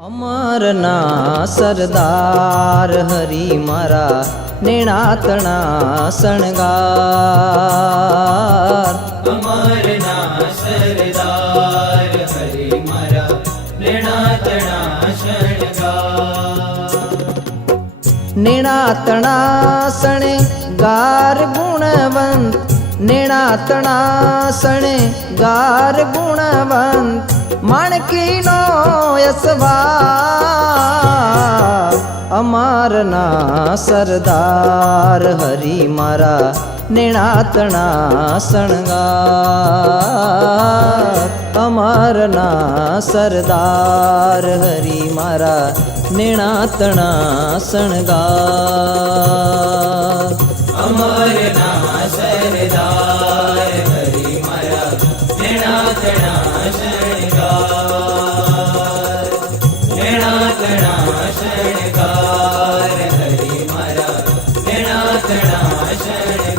અમરના સરદાર હરી મારા નેણાતણા શણગાર। અમરના સરદાર હરી મારા નેણાતણા શણગાર। નેણાતણા શણગાર ગુણવંત, નેણાતણા શણગાર ગુણવંત, માણકીનો યશવાર। અમારના સરદાર હરી મારા નેણાતણા શણગાર। અમારના સરદાર હરી મારા નેણાતણા શણગાર। અમરના સરદાર હરી મારા નેણાતણા શણગાર। નેણાતણા શણગાર હરી મારા નેણાતણા શણગાર।